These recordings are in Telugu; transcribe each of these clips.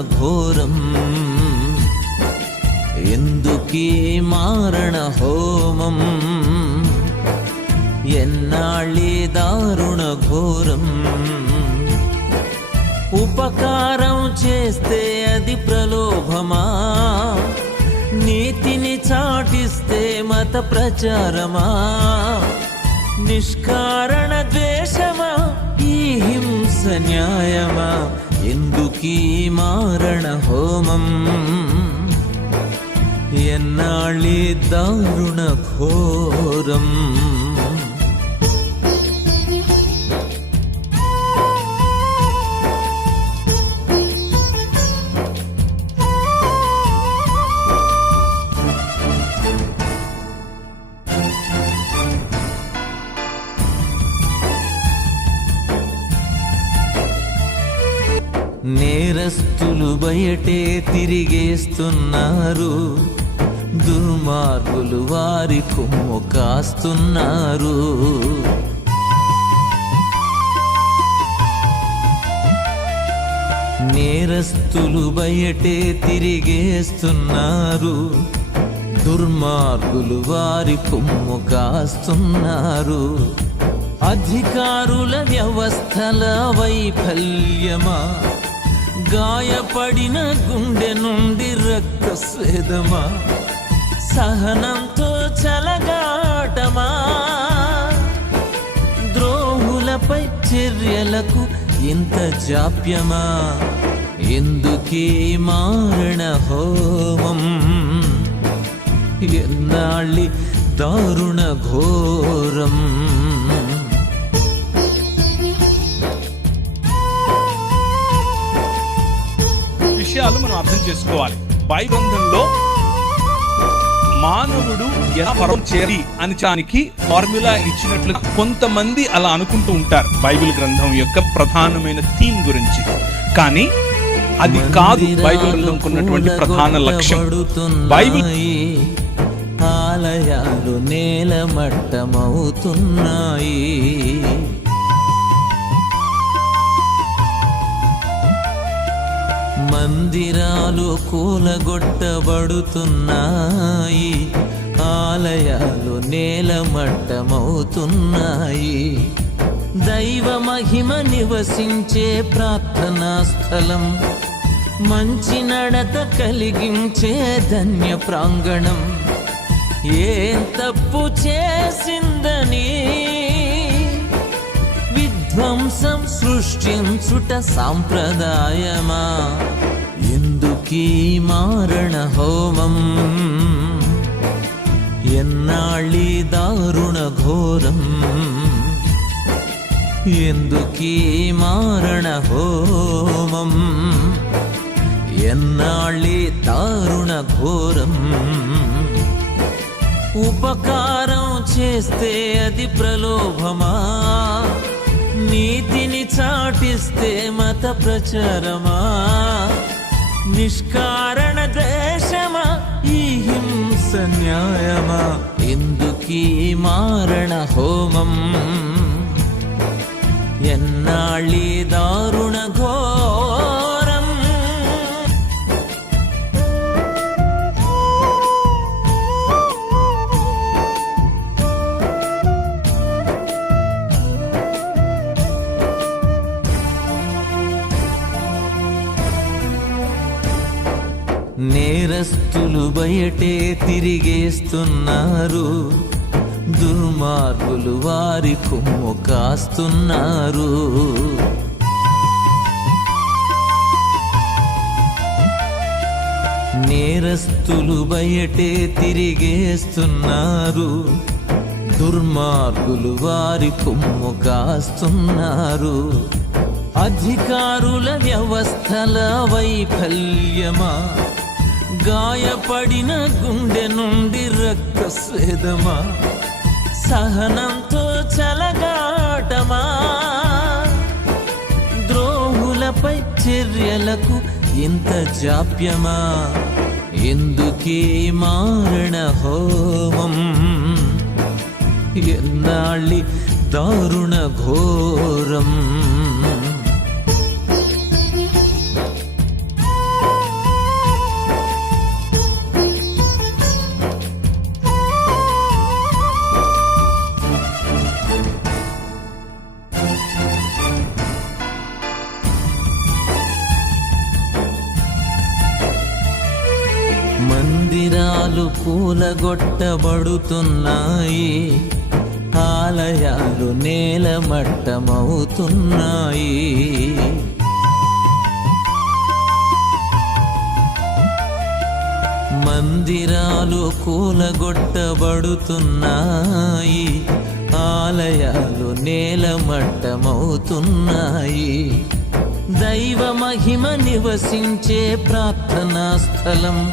ఘోరం. ఎందుకీ మారణ హోమం? ఎన్నాళ్ళీ దారుణ ఘోరం. ఉపకారం చేస్తే అది ప్రలోభమా? నీతిని చాటిస్తే మత ప్రచారమా? నిష్కారణ ద్వేషమా? ఈ హింస న్యాయమా? ఎందుకీ మారణ హోమం? ఎన్నాళ్ళీ దారుణ నేరస్తులు బయటే తిరిగేస్తున్నారు. దుర్మార్గులు వారి కొమ్ము కాస్తున్నారు. నేరస్తులు బయటే తిరిగేస్తున్నారు. దుర్మార్గులు వారి కొమ్ము కాస్తున్నారు. అధికారుల వ్యవస్థల వైఫల్యమా? గాయపడిన గుండె నుండి రక్తస్వేదమా సహనంతో చలగాటమా? ద్రోహులపై చర్యలకు ఇంత జాప్యమా? ఎందుకే మారణ హోమం? ఎన్నాళ్ళి దారుణ ఘోరం? అర్థం చేసుకోవాలి. బైబంధంలో మానవుడు ఎలా పరం చేరి అని దానికి ఫార్ములా ఇచ్చినట్లు కొంతమంది అలా అనుకుంటూ ఉంటారు. బైబిల్ గ్రంథం యొక్క ప్రధానమైన థీమ్ గురించి. కానీ అది కాదు బైబిల్ గ్రంథంకు ఉన్నటువంటి ప్రధాన లక్ష్యం. బైబిల్ ఆలయాలు ఆలయాలు నేలమట్టమవుతున్నాయి మందిరాలు కూలగొట్టబడుతున్నాయి. ఆలయాలు నేలమట్టమవుతున్నాయి. దైవ మహిమ నివసించే ప్రార్థనా స్థలం. మంచి నడత కలిగించే ధన్య ప్రాంగణం. ఏం తప్పు చేసిందని విధ్వంసం సృష్టించుట సాంప్రదాయమా? ఎందుకీ మారణ హోమం. ఎన్నాళ్ళీ దారుణ ఘోరం. ఎందుకీ మారణ హోమం? ఎన్నాళ్ళీ దారుణ ఘోరం. ఉపకారం చేస్తే అది ప్రలోభమా? నీతిని చాటిస్తే మత ప్రచారమా? నిష్కారణ దేశమా ఈ హింస న్యాయమా? ఎందుకీ మారణ హోమం? ఎన్నాళ్ళీ బయటే తిరిగేస్తున్నారు. దుర్మార్గులు వారి కొమ్ము కాస్తున్నారు. నేరస్తులు బయటే తిరిగేస్తున్నారు. దుర్మార్గులు వారి కొమ్ము కాస్తున్నారు. అధికారుల వ్యవస్థల వైఫల్యమా? గాయపడిన గుండె నుండి రక్తస్వేదమా? సహనంతో చలగాటమా? ద్రోహులపై చర్యలకు ఇంత జాప్యమా? ఎందుకే మారణ హోమం? ఎన్నాళ్ళి దారుణ ఘోరం? కూలగొట్టబడుతున్నాయి ఆలయాలు నేలమట్టమవుతున్నాయి. మందిరాలు కూలగొట్టబడుతున్నాయి. ఆలయాలు నేలమట్టమవుతున్నాయి. దైవ మహిమ నివసించే ప్రార్థనా స్థలం.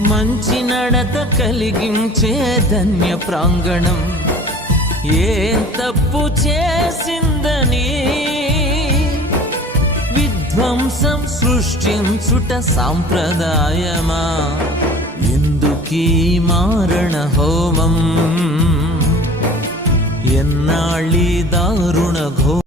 మంచి నడత కలిగించే ధన్య ప్రాంగణం. ఏం తప్పు చేసిందని విధ్వంసం సృష్టించుట సాంప్రదాయమా? ఎందుకీ మారణ హోమం? ఎన్నాళ్ళి దారుణ ఘో